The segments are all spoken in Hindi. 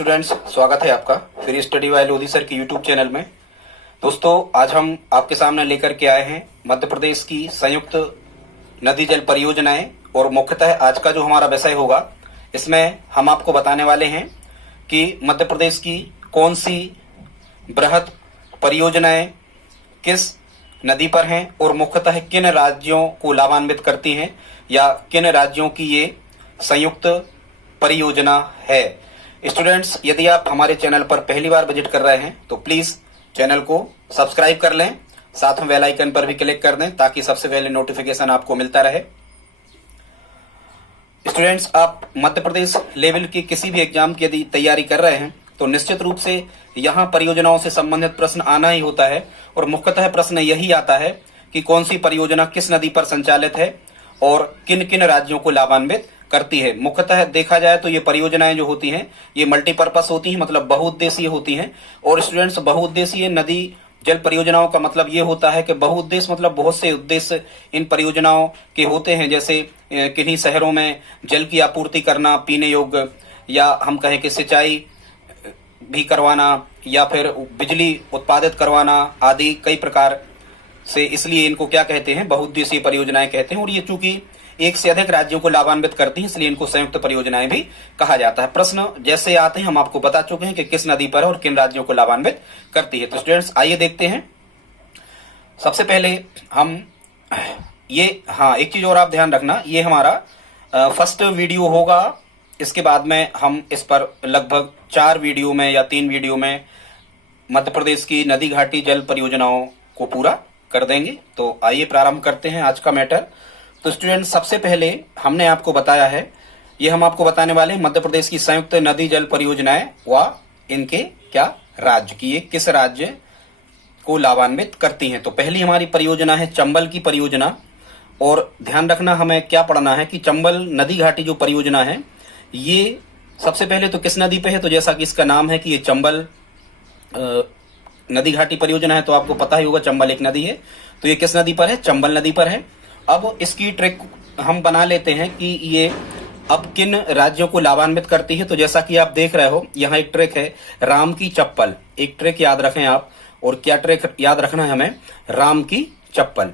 स्टूडेंट्स, स्वागत है आपका फिर स्टडी वाई लोधी सर की यूट्यूब चैनल में। दोस्तों, आज हम आपके सामने लेकर के आए हैं मध्य प्रदेश की संयुक्त नदी जल परियोजनाएं और मुख्यतः आज का जो हमारा विषय होगा इसमें हम आपको बताने वाले हैं कि मध्य प्रदेश की कौन सी बृहद परियोजनाएं किस नदी पर हैं और मुख्यतः किन राज्यों को लाभान्वित करती हैं या किन राज्यों की ये संयुक्त परियोजना है। स्टूडेंट्स, यदि आप हमारे चैनल पर पहली बार विजिट कर रहे हैं तो प्लीज चैनल को सब्सक्राइब कर लें, साथ में बेल आइकन पर भी क्लिक कर दें ताकि सबसे पहले नोटिफिकेशन आपको मिलता रहे। स्टूडेंट्स, आप मध्य प्रदेश लेवल की किसी भी एग्जाम की यदि तैयारी कर रहे हैं तो निश्चित रूप से यहाँ परियोजनाओं से संबंधित प्रश्न आना ही होता है और मुख्यतः प्रश्न यही आता है कि कौन सी परियोजना किस नदी पर संचालित है और किन किन राज्यों को लाभान्वित करती है। मुख्यतः देखा जाए तो ये परियोजनाएं जो होती हैं ये मल्टीपर्पस होती हैं, मतलब बहुउद्देशीय होती हैं। और स्टूडेंट्स, बहुउद्देशीय नदी जल परियोजनाओं का मतलब ये होता है कि बहुउद्देश्य मतलब बहुत से उद्देश्य इन परियोजनाओं के होते हैं, जैसे किन्हीं शहरों में जल की आपूर्ति करना, पीने योग्य, या हम कहें कि सिंचाई भी करवाना या फिर बिजली उत्पादित करवाना आदि कई प्रकार से। इसलिए इनको क्या कहते हैं, बहुउद्देशीय परियोजनाएं कहते हैं। और ये चूंकि एक से अधिक राज्यों को लाभान्वित करती हैं इसलिए इनको संयुक्त परियोजनाएं भी कहा जाता है। प्रश्न जैसे आते हैं हम आपको बता चुके हैं कि किस नदी पर और किन राज्यों को लाभान्वित करती है। तो स्टूडेंट्स, आइए देखते हैं। सबसे पहले हम एक चीज और आप ध्यान रखना, ये हमारा फर्स्ट वीडियो होगा। इसके बाद में हम इस पर लगभग 4 वीडियो में या 3 वीडियो में मध्य प्रदेश की नदी घाटी जल परियोजनाओं को पूरा कर देंगे। तो आइए प्रारंभ करते हैं आज का मैटर। तो स्टूडेंट, सबसे पहले हमने आपको बताया है, ये हम आपको बताने वाले हैं मध्य प्रदेश की संयुक्त नदी जल परियोजनाएं व इनके क्या राज्य की, ये किस राज्य को लाभान्वित करती हैं। तो पहली हमारी परियोजना है चंबल की परियोजना। और ध्यान रखना हमें क्या पढ़ना है कि चंबल नदी घाटी जो परियोजना है ये सबसे पहले तो किस नदी पे है। तो जैसा कि इसका नाम है कि ये चंबल नदी घाटी परियोजना है, तो आपको पता ही होगा चंबल एक नदी है। तो ये किस नदी पर है, चंबल नदी पर है। अब इसकी ट्रिक हम बना लेते हैं कि ये अब किन राज्यों को लाभान्वित करती है। तो जैसा कि आप देख रहे हो यहाँ एक ट्रिक है, राम की चप्पल। एक ट्रिक याद रखें आप, और क्या ट्रिक याद रखना है हमें, राम की चप्पल।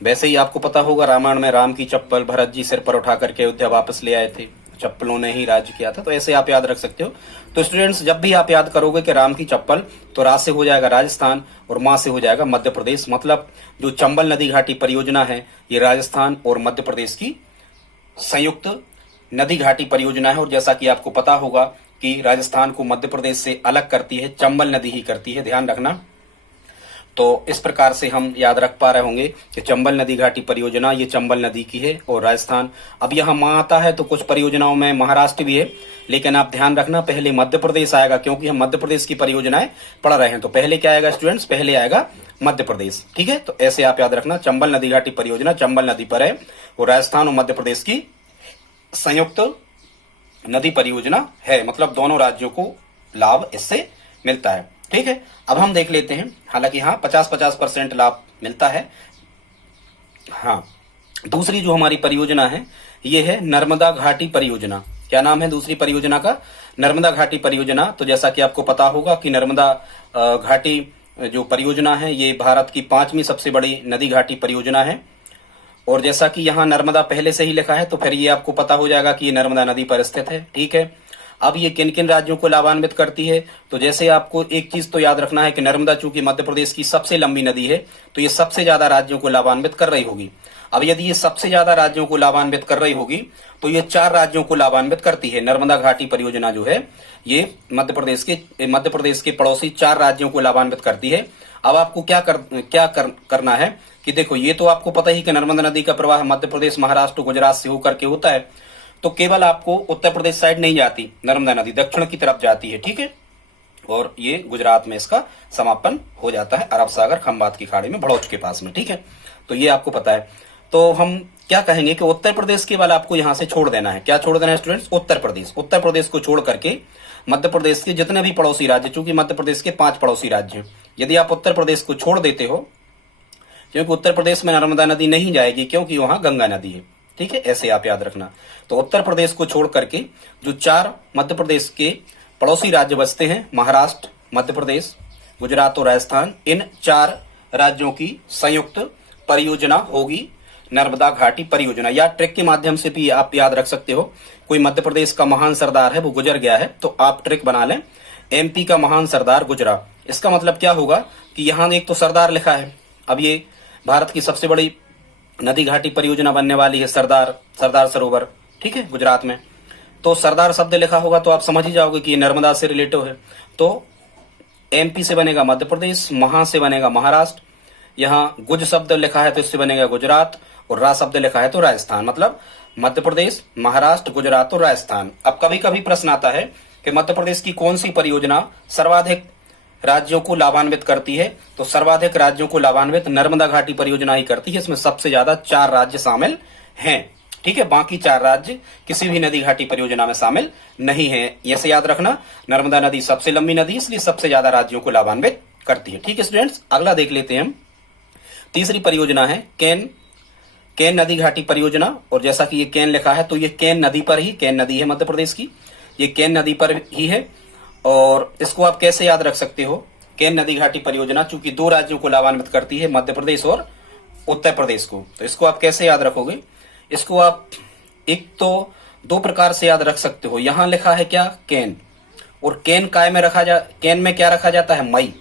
वैसे ही आपको पता होगा रामायण में राम की चप्पल भरत जी सिर पर उठा करके अयोध्या वापस ले आए थे, चप्पलों ने ही राज्य किया था। तो ऐसे आप याद रख सकते हो। तो स्टूडेंट्स, जब भी आप याद करोगे कि राम की चप्पल, तो रा से हो जाएगा राजस्थान और मां से हो जाएगा मध्य प्रदेश। मतलब जो चंबल नदी घाटी परियोजना है ये राजस्थान और मध्य प्रदेश की संयुक्त नदी घाटी परियोजना है। और जैसा कि आपको पता होगा कि राजस्थान को मध्य प्रदेश से अलग करती है चंबल नदी ही करती है, ध्यान रखना। तो इस प्रकार से हम याद रख पा रहे होंगे कि चंबल नदी घाटी परियोजना ये चंबल नदी की है और राजस्थान। अब यहाँ मां आता है तो कुछ परियोजनाओं में महाराष्ट्र भी है, लेकिन आप ध्यान रखना पहले मध्य प्रदेश आएगा, क्योंकि हम मध्य प्रदेश की परियोजनाएं पढ़ रहे हैं। तो पहले क्या आएगा स्टूडेंट्स, पहले आएगा मध्य प्रदेश। ठीक है, तो ऐसे आप याद रखना, चंबल नदी घाटी परियोजना चंबल नदी पर है और राजस्थान और मध्य प्रदेश की संयुक्त नदी परियोजना है। मतलब दोनों राज्यों को लाभ इससे मिलता है। ठीक है, अब हम देख लेते हैं। हालांकि 50-50% लाभ मिलता है। दूसरी जो हमारी परियोजना है ये है नर्मदा घाटी परियोजना। क्या नाम है दूसरी परियोजना का, नर्मदा घाटी परियोजना। तो जैसा कि आपको पता होगा कि नर्मदा घाटी जो परियोजना है ये भारत की 5वीं सबसे बड़ी नदी घाटी परियोजना है। और जैसा कि यहाँ नर्मदा पहले से ही लिखा है तो फिर ये आपको पता हो जाएगा कि ये नर्मदा नदी पर स्थित है। ठीक है, अब ये किन किन राज्यों को लाभान्वित करती है। तो जैसे आपको एक चीज तो याद रखना है कि नर्मदा चूंकि मध्य प्रदेश की सबसे लंबी नदी है तो ये सबसे ज्यादा राज्यों को लाभान्वित कर रही होगी। अब यदि ये सबसे ज्यादा राज्यों को लाभान्वित कर रही होगी तो ये 4 राज्यों को लाभान्वित करती है। नर्मदा घाटी परियोजना जो है ये मध्य प्रदेश के पड़ोसी 4 राज्यों को लाभान्वित करती है। अब आपको करना है कि देखो, ये तो आपको पता ही कि नर्मदा नदी का प्रवाह मध्य प्रदेश, महाराष्ट्र, गुजरात से होकर के होता है। तो केवल आपको उत्तर प्रदेश साइड नहीं जाती नर्मदा नदी, दक्षिण की तरफ जाती है। ठीक है, और ये गुजरात में इसका समापन हो जाता है अरब सागर खंबात की खाड़ी में भड़ौच के पास में। ठीक है, तो ये आपको पता है। तो हम क्या कहेंगे कि उत्तर प्रदेश केवल आपको यहां से छोड़ देना है। क्या छोड़ देना है स्टूडेंट्स, उत्तर प्रदेश को छोड़ करके मध्य प्रदेश के जितने भी पड़ोसी राज्य, चूंकि मध्य प्रदेश के 5 पड़ोसी राज्य हैं, यदि आप उत्तर प्रदेश को छोड़ देते हो, क्योंकि उत्तर प्रदेश में नर्मदा नदी नहीं जाएगी क्योंकि वहां गंगा नदी है। ठीक है, ऐसे आप याद रखना। तो उत्तर प्रदेश को छोड़ करके जो 4 मध्य प्रदेश के पड़ोसी राज्य बचते हैं, महाराष्ट्र, मध्य प्रदेश, गुजरात और राजस्थान, इन 4 राज्यों की संयुक्त परियोजना होगी नर्मदा घाटी परियोजना। या ट्रिक के माध्यम से भी आप याद रख सकते हो। कोई मध्य प्रदेश का महान सरदार है, वो गुजर गया है, तो आप ट्रिक बना लें, एमपी का महान सरदार गुजरा। इसका मतलब क्या होगा कि यहां एक तो सरदार लिखा है, अब ये भारत की सबसे बड़ी नदी घाटी परियोजना बनने वाली है, सरदार सरोवर, ठीक है, गुजरात में। तो सरदार शब्द लिखा होगा तो आप समझ ही जाओगे कि ये नर्मदा से रिलेटिव है। तो एमपी से बनेगा मध्य प्रदेश, महा से बनेगा महाराष्ट्र, यहाँ गुज शब्द लिखा है तो इससे बनेगा गुजरात, और रा शब्द लिखा है तो राजस्थान। मतलब मध्य प्रदेश, महाराष्ट्र, गुजरात और राजस्थान। अब कभी कभी प्रश्न आता है कि मध्य प्रदेश की कौन सी परियोजना सर्वाधिक राज्यों को लाभान्वित करती है, तो सर्वाधिक राज्यों को लाभान्वित नर्मदा घाटी परियोजना ही करती है। इसमें सबसे ज्यादा 4 राज्य शामिल हैं, ठीक है, बाकी 4 राज्य किसी भी नदी घाटी परियोजना में शामिल नहीं है। ऐसे याद रखना, नर्मदा नदी सबसे लंबी नदी, इसलिए सबसे ज्यादा राज्यों को लाभान्वित करती है। ठीक है स्टूडेंट्स, अगला देख लेते हैं हम। तीसरी परियोजना है केन नदी घाटी परियोजना, और जैसा कि ये केन लिखा है तो ये केन नदी पर ही, केन नदी है मध्य प्रदेश की, ये केन नदी पर ही है। और इसको आप कैसे याद रख सकते हो, केन नदी घाटी परियोजना चूंकि 2 राज्यों को लाभान्वित करती है, मध्य प्रदेश और उत्तर प्रदेश को, तो इसको आप कैसे याद रखोगे? इसको आप एक तो 2 प्रकार से याद रख सकते हो। यहां लिखा है क्या, केन, और केन में क्या रखा जाता है, मई।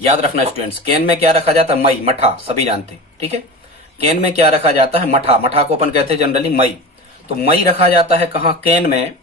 याद रखना स्टूडेंट्स, केन में क्या रखा जाता है, मई, मठा, सभी जानते हैं, ठीक है। केन में क्या रखा जाता है, मठा, मठा को अपन कहते हैं जनरली मई। तो मई रखा जाता है कहां, केन में।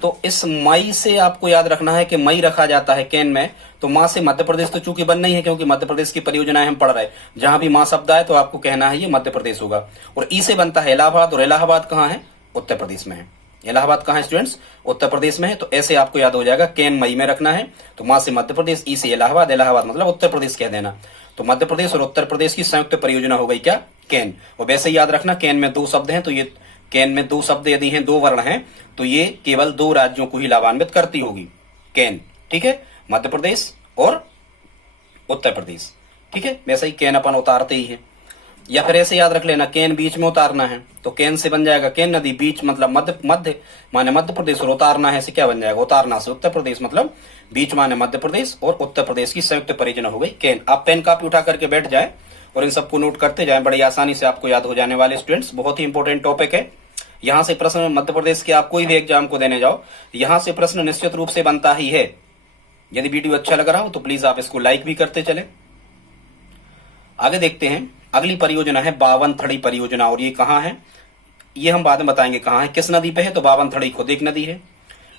तो इस मई से आपको याद रखना है कि मई रखा जाता है केन में, तो मां से मध्य प्रदेश तो चूंकि बन नहीं है, क्योंकि मध्य प्रदेश की परियोजनाएं हम पढ़ रहे हैं, जहां भी मां शब्द आए तो आपको कहना है ये मध्य प्रदेश होगा। और ई से बनता है इलाहाबाद, और इलाहाबाद कहां है, उत्तर प्रदेश में है। इलाहाबाद कहां है स्टूडेंट्स, उत्तर प्रदेश में है। तो ऐसे आपको याद हो जाएगा, केन मई में रखना है, तो मां से मध्य प्रदेश, ई से इलाहाबाद, इलाहाबाद मतलब उत्तर प्रदेश कह देना। तो मध्य प्रदेश और उत्तर प्रदेश की संयुक्त परियोजना हो गई क्या, केन। और वैसे याद रखना, केन में 2 शब्द हैं, तो ये केन में 2 शब्द यदि हैं, 2 वर्ण हैं, तो ये केवल 2 राज्यों को ही लाभान्वित करती होगी, केन, ठीक है, मध्य प्रदेश और उत्तर प्रदेश, ठीक है। वैसे ही केन अपन उतारते ही है। या फिर ऐसे याद रख लेना, केन बीच में उतारना है, तो केन से बन जाएगा केन नदी, बीच मतलब मध्य माने मध्य प्रदेश, और उतारना है से क्या बन जाएगा, उतारना से उत्तर प्रदेश, मतलब बीच माने मध्य प्रदेश और उत्तर प्रदेश की संयुक्त परियोजना हो गई केन। आप पेन कापी उठा करके बैठ जाए और इन सबको नोट करते जाए, बड़ी आसानी से आपको याद हो जाने वाले स्टूडेंट्स। बहुत ही इंपॉर्टेंट टॉपिक है। यहां से प्रश्न मध्य प्रदेश के आप कोई भी एग्जाम को देने जाओ, यहां से प्रश्न निश्चित रूप से बनता ही है। यदि वीडियो अच्छा लग रहा हो तो प्लीज आप इसको लाइक भी करते चले। आगे देखते हैं, अगली परियोजना है बावनथड़ी परियोजना, और ये कहां है ये हम बाद में बताएंगे कहां है, किस नदी पे है, तो बावनथड़ी खुद एक नदी है,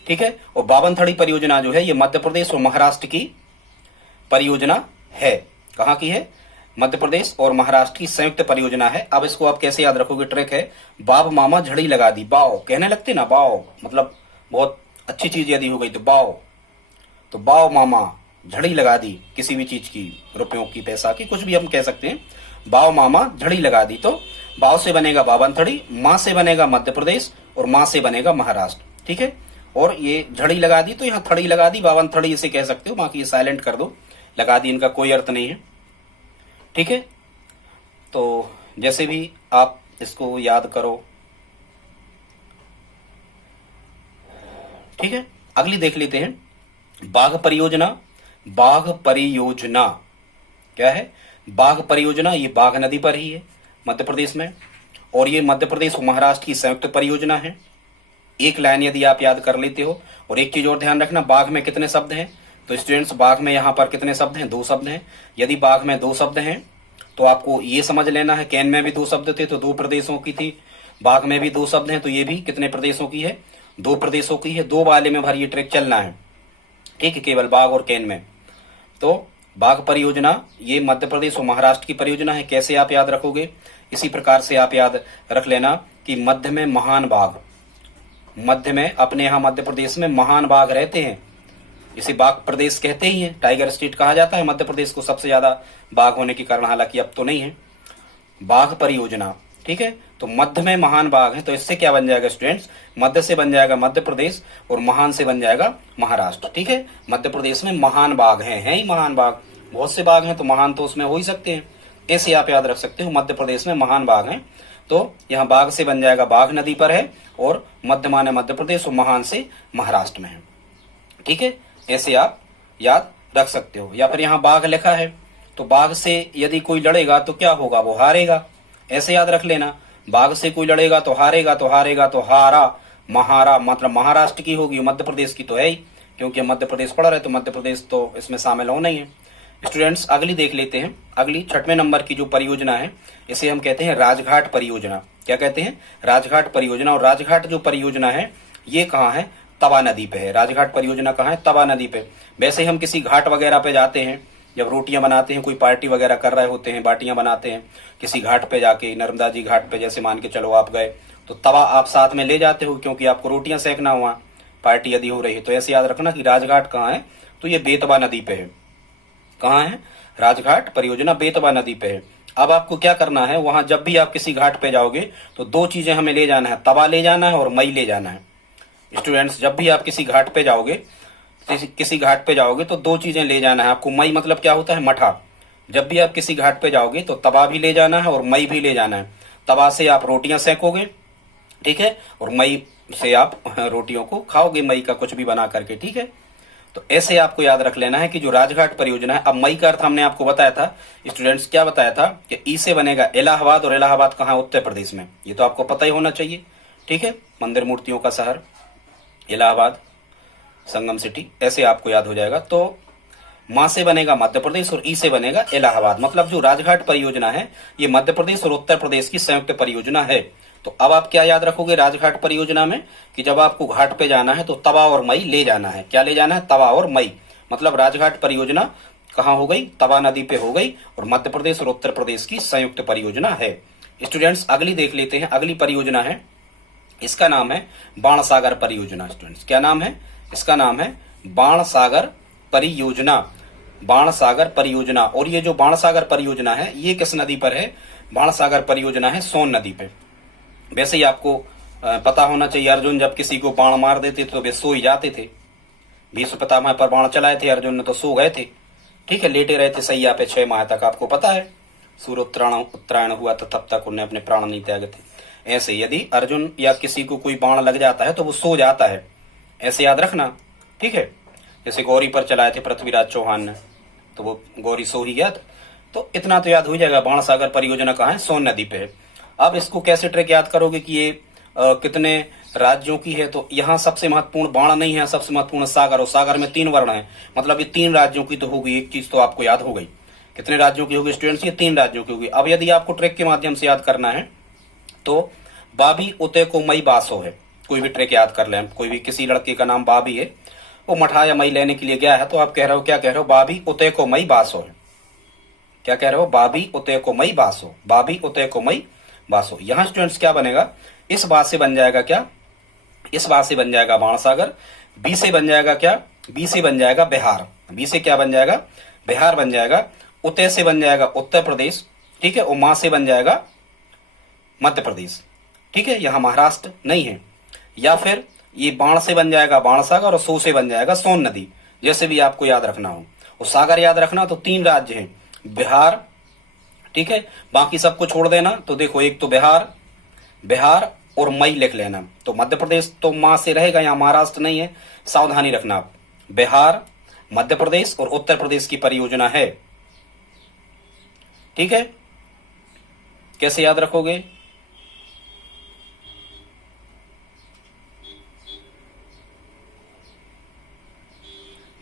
ठीक है। और बावनथड़ी परियोजना जो है ये मध्य प्रदेश और महाराष्ट्र की परियोजना है। कहां की है, मध्य प्रदेश और महाराष्ट्र की संयुक्त परियोजना है। अब इसको आप कैसे याद रखोगे, ट्रिक है, बाव मामा झड़ी लगा दी, बाव कहने लगते ना, बाव मतलब बहुत अच्छी चीज यदि हो गई तो बाव, तो बाव मामा झड़ी लगा दी किसी भी चीज की, रुपयों की, पैसा की, कुछ भी हम कह सकते हैं। बाव मामा झड़ी लगा दी, तो बाव से बनेगा बावनथड़ी, मां से बनेगा मध्य प्रदेश और मां से बनेगा महाराष्ट्र, ठीक है। और ये झड़ी लगा दी, तो यहाँ थड़ी लगा दी, बावनथड़ी इसे कह सकते हो, बाकी ये साइलेंट कर दो, लगा दी इनका कोई अर्थ नहीं है, ठीक है। तो जैसे भी आप इसको याद करो, ठीक है। अगली देख लेते हैं, बाघ परियोजना। बाघ परियोजना क्या है, बाघ परियोजना, ये बाघ नदी पर ही है मध्य प्रदेश में, और ये मध्य प्रदेश और महाराष्ट्र की संयुक्त परियोजना है। एक लाइन यदि आप याद कर लेते हो, और एक चीज और ध्यान रखना, बाघ में कितने शब्द हैं, तो स्टूडेंट्स बाघ में यहाँ पर कितने शब्द हैं, 2 शब्द हैं। यदि बाघ में 2 शब्द हैं तो आपको ये समझ लेना है, केन में भी 2 शब्द थे तो 2 प्रदेशों की थी, बाघ में भी 2 शब्द हैं तो ये भी कितने प्रदेशों की है, 2 प्रदेशों की है। 2 वाले में भर ये ट्रिक चलना है, ठीक है, केवल बाघ और केन में। तो बाघ परियोजना ये मध्य प्रदेश और महाराष्ट्र की परियोजना है। कैसे आप याद रखोगे, इसी प्रकार से आप याद रख लेना कि मध्य में महान बाघ, मध्य में अपने यहाँ मध्य प्रदेश में महान बाघ रहते हैं, इसे बाघ प्रदेश कहते ही हैं, टाइगर स्टेट कहा जाता है मध्य प्रदेश को, सबसे ज्यादा बाघ होने के कारण, हालांकि अब तो नहीं है। बाघ परियोजना, ठीक है, तो मध्य में महान बाघ है, तो इससे क्या बन जाएगा स्टूडेंट्स, मध्य से बन जाएगा मध्य प्रदेश और महान से बन जाएगा महाराष्ट्र, ठीक है। मध्य प्रदेश में महान बाघ हैं ही महान बाघ, बहुत से बाघ हैं तो महान तो उसमें हो ही सकते हैं, ऐसे आप याद रख सकते हो। मध्य प्रदेश में महान बाघ हैं, तो यहाँ बाघ से बन जाएगा बाघ नदी पर है, और मध्य माने मध्य प्रदेश और महान से महाराष्ट्र में है। ठीक है, ऐसे आप याद रख सकते हो। या फिर यहाँ बाघ लिखा है, तो बाघ से यदि कोई लड़ेगा तो क्या होगा, वो हारेगा। ऐसे याद रख लेना, बाघ से कोई लड़ेगा तो हारेगा, तो हारेगा तो हारा, महारा मतलब महाराष्ट्र की होगी, मध्य प्रदेश की तो है ही, क्योंकि मध्य प्रदेश पढ़ रहे तो मध्य प्रदेश तो इसमें शामिल होना ही है। स्टूडेंट्स अगली देख लेते हैं। अगली 6वें नंबर की जो परियोजना है, इसे हम कहते हैं राजघाट परियोजना। क्या कहते हैं, राजघाट परियोजना। और राजघाट जो परियोजना है ये कहाँ है, तवा नदी पे है। राजघाट परियोजना कहाँ है, तवा नदी पे। वैसे हम किसी घाट वगैरह पे जाते हैं, जब रोटियां बनाते हैं, कोई पार्टी वगैरह कर रहे होते हैं, बाटियां बनाते हैं, किसी घाट पे जाके, नर्मदा जी घाट पे जैसे मान के चलो आप गए, तो तवा आप साथ में ले जाते हो, क्योंकि आपको रोटियां सेकना हुआ, पार्टी यदि हो रही है। तो ऐसे याद रखना कि राजघाट कहाँ है, तो ये बेतवा नदी पे है। कहाँ है, राजघाट परियोजना बेतवा नदी पे है। अब आपको क्या करना है, वहां जब भी आप किसी घाट पे जाओगे तो 2 चीजें हमें ले जाना है, तवा ले जाना है और मई ले जाना है। स्टूडेंट्स जब भी आप किसी घाट पे जाओगे, किसी घाट पे जाओगे तो 2 चीजें ले जाना है आपको। मई मतलब क्या होता है, मठा। जब भी आप किसी घाट पे जाओगे तो तवा भी ले जाना है और मई भी ले जाना है। तवा से आप रोटियां सेकोगे, ठीक है, और मई से आप रोटियों को खाओगे, मई का कुछ भी बना करके। ठीक है, तो ऐसे आपको याद रख लेना है कि जो राजघाट परियोजना है, अब मई का अर्थ हमने आपको बताया था स्टूडेंट्स, क्या बताया था कि ई से बनेगा इलाहाबाद, और इलाहाबाद कहाँ, उत्तर प्रदेश में। ये तो आपको पता ही होना चाहिए। ठीक है, मंदिर मूर्तियों का शहर इलाहाबाद, संगम सिटी, ऐसे आपको याद हो जाएगा। तो मां से बनेगा मध्य प्रदेश और ई से बनेगा इलाहाबाद। मतलब जो राजघाट परियोजना है ये मध्य प्रदेश और उत्तर प्रदेश की संयुक्त परियोजना है। तो अब आप क्या याद रखोगे राजघाट परियोजना में, कि जब आपको घाट पे जाना है तो तवा और मई ले जाना है। क्या ले जाना है, तवा और मई। मतलब राजघाट परियोजना कहाँ हो गई, तवा नदी पे हो गई, और मध्य प्रदेश और उत्तर प्रदेश की संयुक्त परियोजना है। स्टूडेंट्स अगली देख लेते हैं। अगली परियोजना है, इसका नाम है बाणसागर परियोजना। स्टूडेंट्स क्या नाम है, इसका नाम है बाणसागर परियोजना। बाणसागर परियोजना। और ये जो बाणसागर परियोजना है ये किस नदी पर है, बाणसागर परियोजना है सोन नदी पे। वैसे ही आपको पता होना चाहिए, अर्जुन जब किसी को बाण मार देते तो वे सो ही जाते थे। भीष्म पितामह पर बाण चलाए थे अर्जुन ने तो सो गए थे। ठीक है, लेटे रहे थे सैया पे 6 माह तक, आपको पता है। सूर्य उत्तरायण हुआ तो तब तक उन्हें अपने प्राण नहीं त्यागे थे। ऐसे यदि अर्जुन या किसी को कोई बाण लग जाता है तो वो सो जाता है, ऐसे याद रखना। ठीक है, जैसे गौरी पर चलाए थे पृथ्वीराज चौहान ने, तो वो गौरी सो ही गया था। तो इतना तो याद हो जाएगा, बाणसागर परियोजना कहाँ है, सोन नदी पे है। अब इसको कैसे ट्रैक याद करोगे कि ये कितने राज्यों की है, तो यहाँ सबसे महत्वपूर्ण बाण नहीं है, सबसे महत्वपूर्ण सागर, और सागर में 3 वर्ण है, मतलब ये 3 राज्यों की तो होगी। एक चीज तो आपको याद हो गई, कितने राज्यों की होगी स्टूडेंट्स, ये 3 राज्यों की होगी। अब यदि आपको ट्रैक के माध्यम से याद करना है तो बाबी उते को मई बासो है। कोई भी ट्रैक याद कर लें, कोई भी किसी लड़के का नाम बाबी है, वो मठा या मई लेने के लिए गया है, तो आप कह रहे हो, क्या कह रहे हो, बाबी उते को मई बासो है। क्या कह रहे हो, बाबी उते को मई बासो, बाबी उते को मई बासो। यहां स्टूडेंट्स क्या बनेगा, इस बात से बन जाएगा क्या, इस बात से बन जाएगा बाणसागर। बी से बन जाएगा क्या, बी से बन जाएगा बिहार। बी से क्या बन जाएगा, बिहार बन जाएगा। उते से बन जाएगा उत्तर प्रदेश। ठीक है, और मां से बन जाएगा मध्य प्रदेश। ठीक है, यहां महाराष्ट्र नहीं है। या फिर ये बाण से बन जाएगा बाणसागर, और सो से बन जाएगा सोन नदी, जैसे भी आपको याद रखना हो। और सागर याद रखना, तो 3 राज्य हैं, बिहार, ठीक है, बाकी सबको छोड़ देना। तो देखो, एक तो बिहार, बिहार और मई लिख लेना। तो मध्य प्रदेश तो मां से रहेगा, यहां महाराष्ट्र नहीं है, सावधानी रखना आप। बिहार, मध्य प्रदेश और उत्तर प्रदेश की परियोजना है। ठीक है, कैसे याद रखोगे,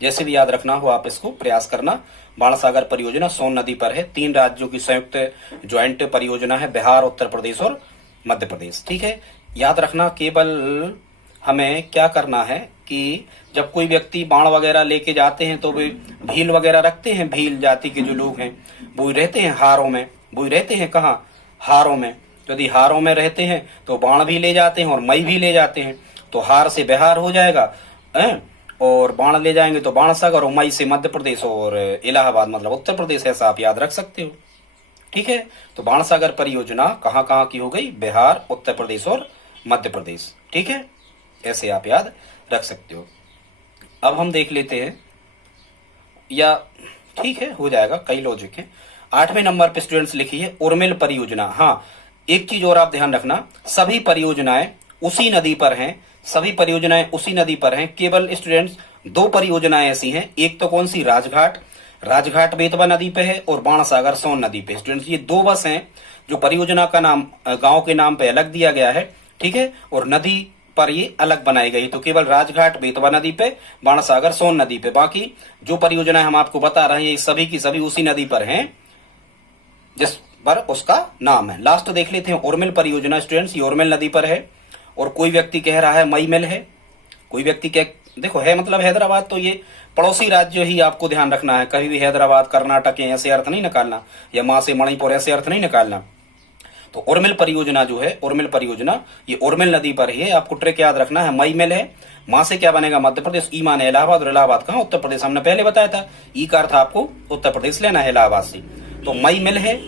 जैसे भी याद रखना हो आप इसको प्रयास करना। बाणसागर परियोजना सोन नदी पर है, 3 राज्यों की संयुक्त ज्वाइंट परियोजना है, बिहार, उत्तर प्रदेश और मध्य प्रदेश। ठीक है, याद रखना। केवल हमें क्या करना है कि जब कोई व्यक्ति बाण वगैरह लेके जाते हैं तो वे भील वगैरह रखते हैं, भील जाति के जो लोग हैं वो रहते हैं हारों में, वो रहते हैं कहाँ, हारों में। यदि हारों में रहते हैं तो बाण भी ले जाते हैं और मई भी ले जाते हैं। तो हार से बिहार हो जाएगा, और बाण ले जाएंगे तो बाणसागर, और मई से मध्य प्रदेश और इलाहाबाद मतलब उत्तर प्रदेश। ऐसा आप याद रख सकते हो। ठीक है, तो बाणसागर परियोजना कहाँ कहाँ की हो गई, बिहार, उत्तर प्रदेश और मध्य प्रदेश। ठीक है, ऐसे आप याद रख सकते हो। अब हम देख लेते हैं, या ठीक है हो जाएगा, कई लॉजिक है। 8वें नंबर पे स्टूडेंट्स लिखिए उर्मिल परियोजना। हाँ, एक चीज और आप ध्यान रखना, सभी परियोजनाएं उसी नदी पर हैं, सभी परियोजनाएं उसी नदी पर हैं। केवल स्टूडेंट्स 2 परियोजनाएं ऐसी हैं, एक तो कौन सी, राजघाट, राजघाट बेतवा नदी पे है और बाणसागर सोन नदी पे। स्टूडेंट्स ये 2 बस हैं जो परियोजना का नाम गांव के नाम पे अलग दिया गया है, ठीक है, और नदी पर ये अलग बनाई गई। तो केवल राजघाट बेतवा नदी पे, बाणसागर सोन नदी पे, बाकी जो परियोजनाएं हम आपको बता रहे हैं ये सभी की सभी उसी नदी पर हैं जिस पर उसका नाम है। लास्ट देख लेते हैं उर्मिल परियोजना। स्टूडेंट्स ये उर्मिल नदी पर है और कोई व्यक्ति कह रहा है मई मिल है, कोई व्यक्ति कह, देखो है मतलब हैदराबाद, तो ये पड़ोसी राज्य ही आपको ध्यान रखना है, कभी भी हैदराबाद कर्नाटक ऐसे अर्थ नहीं निकालना, या मां से मणिपुर ऐसे अर्थ नहीं निकालना। तो उर्मिल परियोजना जो है, उर्मिल परियोजना ये उर्मिल नदी पर ही है। आपको ट्रिक याद रखना है, मई मिल है, मां से क्या बनेगा मध्य प्रदेश, ई माने इलाहाबाद, और इलाहाबाद कहां, उत्तर प्रदेश, हमने पहले बताया था, ई का अर्थ आपको उत्तर प्रदेश लेना है इलाहाबाद से। तो मई मिल है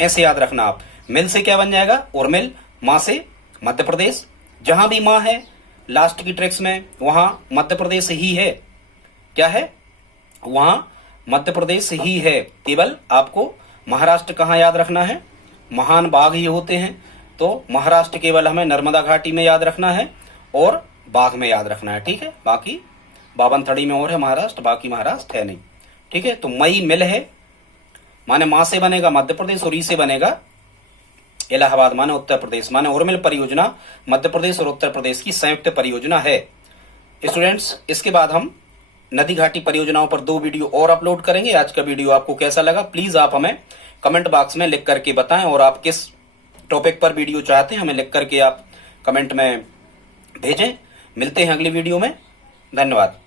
ऐसे याद रखना आप, मिल से क्या बन जाएगा उर्मिल, मां से मध्य प्रदेश, जहां भी मां है लास्ट की ट्रिक्स में वहां मध्य प्रदेश ही है, क्या है वहां मध्य प्रदेश ही है। केवल आपको महाराष्ट्र कहां याद रखना है, महान बाघ ही होते हैं, तो महाराष्ट्र केवल हमें नर्मदा घाटी में याद रखना है और बाघ में याद रखना है, ठीक है, बाकी 52 में और है महाराष्ट्र, बाकी महाराष्ट्र है नहीं, ठीक है। तो मई मिल है माने मां से बनेगा मध्य प्रदेश और ई से बनेगा इलाहाबाद माने उत्तर प्रदेश, माने उर्मिल परियोजना मध्य प्रदेश और उत्तर प्रदेश की संयुक्त परियोजना है। स्टूडेंट्स इसके बाद हम नदी घाटी परियोजनाओं पर 2 वीडियो और अपलोड करेंगे। आज का वीडियो आपको कैसा लगा प्लीज आप हमें कमेंट बॉक्स में लिख करके बताएं, और आप किस टॉपिक पर वीडियो चाहते हैं हमें लिख करके आप कमेंट में भेजें। मिलते हैं अगली वीडियो में, धन्यवाद।